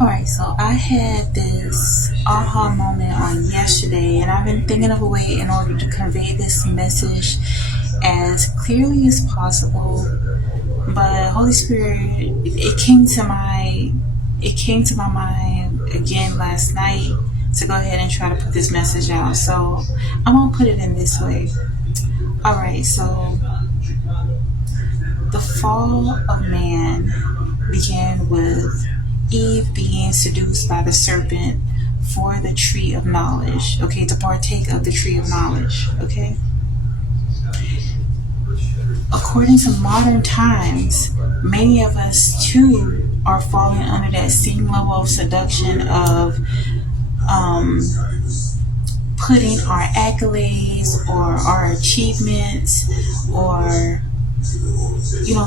Alright, so I had this aha moment on yesterday, and I've been thinking of a way in order to convey this message as clearly as possible. But Holy Spirit, it came to my mind again last night to go ahead and try to put this message out. So I'm gonna put it in this way. Alright, so the fall of man began with Eve being seduced by the serpent for the tree of knowledge, okay, to partake of the tree of knowledge, okay? According to modern times, many of us too are falling under that same level of seduction of putting our accolades or our achievements or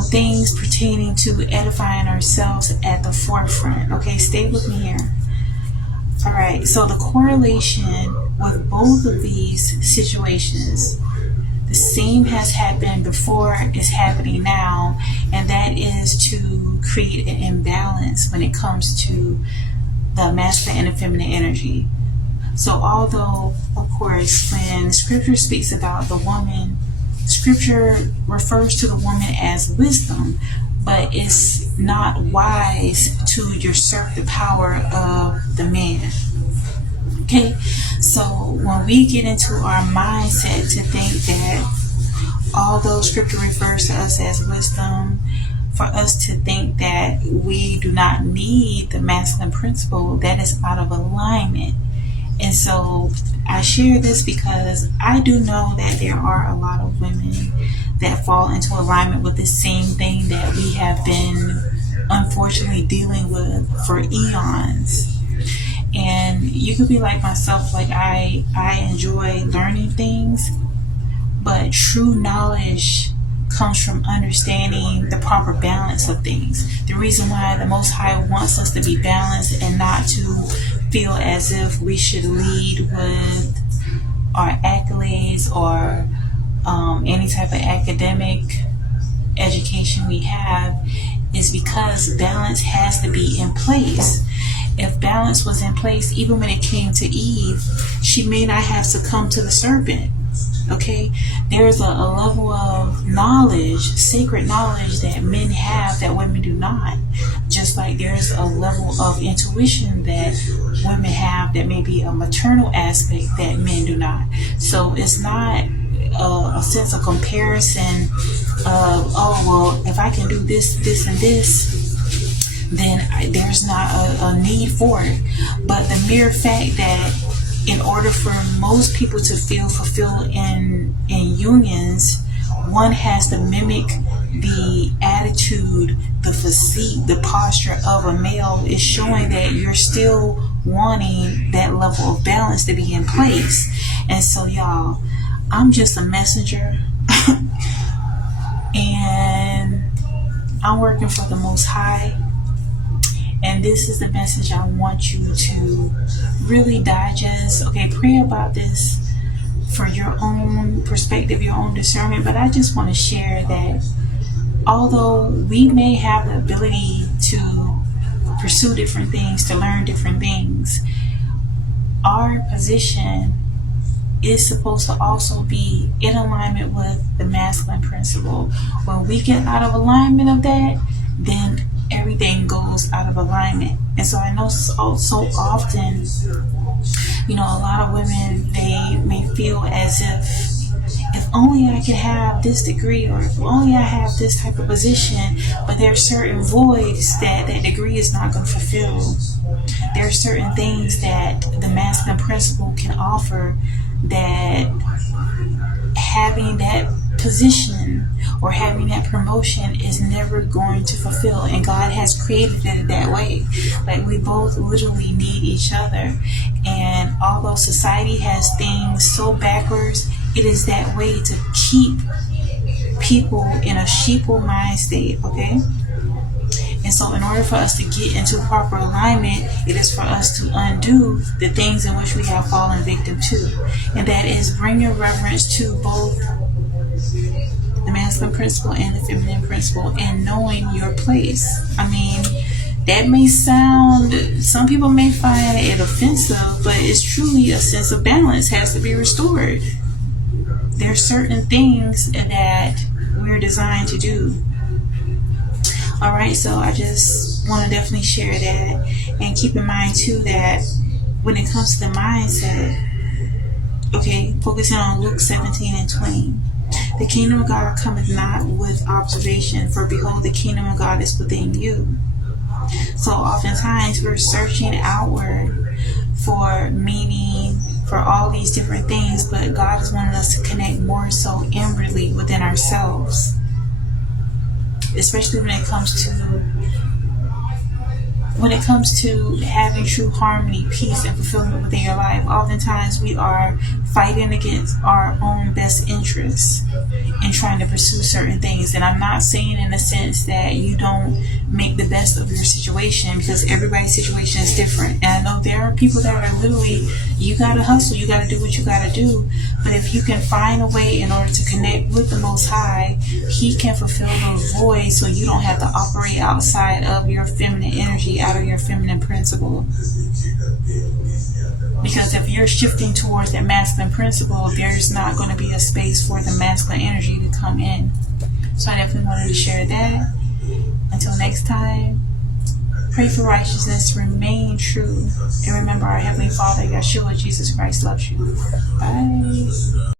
things pertaining to edifying ourselves at the forefront. Okay, stay with me here. All right, so the correlation with both of these situations, the same has happened before, is happening now, and that is to create an imbalance when it comes to the masculine and the feminine energy. So although, of course, when scripture speaks about the woman, scripture refers to the woman as wisdom, but it's not wise to usurp the power of the man. Okay, so when we get into our mindset to think that although scripture refers to us as wisdom, for us to think that we do not need the masculine principle, that is out of alignment. And so I share this because I do know that there are a lot of women that fall into alignment with the same thing that we have been unfortunately dealing with for eons. And you could be like myself, like I enjoy learning things, but true knowledge comes from understanding the proper balance of things. The reason why the Most High wants us to be balanced and not to feel as if we should lead with our accolades or any type of academic education we have is because balance has to be in place. If balance was in place, even when it came to Eve, she may not have succumbed to the serpent. Okay, there's a level of knowledge, sacred knowledge that men have that women do not. Just like there's a level of intuition that women have that may be a maternal aspect that men do not. So it's not a sense of comparison of, oh, well, if I can do this, this, and this, then there's not a need for it. But the mere fact that in order for most people to feel fulfilled in unions, one has to mimic the attitude, the physique, the posture of a male, is showing that you're still wanting that level of balance to be in place. And so, y'all, I'm just a messenger and I'm working for the Most High. And this is the message I want you to really digest. Okay, pray about this for your own perspective, your own discernment. But I just want to share that although we may have the ability to pursue different things, to learn different things, our position is supposed to also be in alignment with the masculine principle. When we get out of alignment of that, then everything goes out of alignment. And so I know so often, a lot of women, they may feel as if only I could have this degree, or if only I have this type of position, but there are certain voids that that degree is not going to fulfill. There are certain things that the masculine principle can offer that having that position or having that promotion is never going to fulfill. And God has created it that way. Like, we both literally need each other. And although society has things so backwards, it is that way to keep people in a sheeple mind state, okay? And so in order for us to get into proper alignment, it is for us to undo the things in which we have fallen victim to. And that is bringing reverence to both the masculine principle and the feminine principle and knowing your place. I mean, That may sound, some people may find it offensive, but it's truly a sense of balance has to be restored. There's certain things that we're designed to do. Alright, so I just want to definitely share that. And keep in mind too that when it comes to the mindset, okay, focusing on Luke 17:20. The kingdom of God cometh not with observation, for behold, the kingdom of God is within you. So oftentimes we're searching outward for meaning, for all these different things, but God is wanting us to connect more so inwardly within ourselves. Especially when it comes to having true harmony, peace, and fulfillment within your life. Oftentimes we are fighting against our own best interests and trying to pursue certain things. And I'm not saying in the sense that you don't make the best of your situation, because everybody's situation is different. And I know there are people that are literally, you gotta hustle, you gotta do what you gotta do. But if you can find a way in order to connect with the Most High, He can fulfill those voids so you don't have to operate outside of your feminine energy, out of your feminine principle. Because if you're shifting towards that masculine principle, there's not going to be a space for the masculine energy to come in. So I definitely wanted to share that. Until next time, pray for righteousness, remain true, and remember our Heavenly Father, Yeshua, Jesus Christ, loves you. Bye.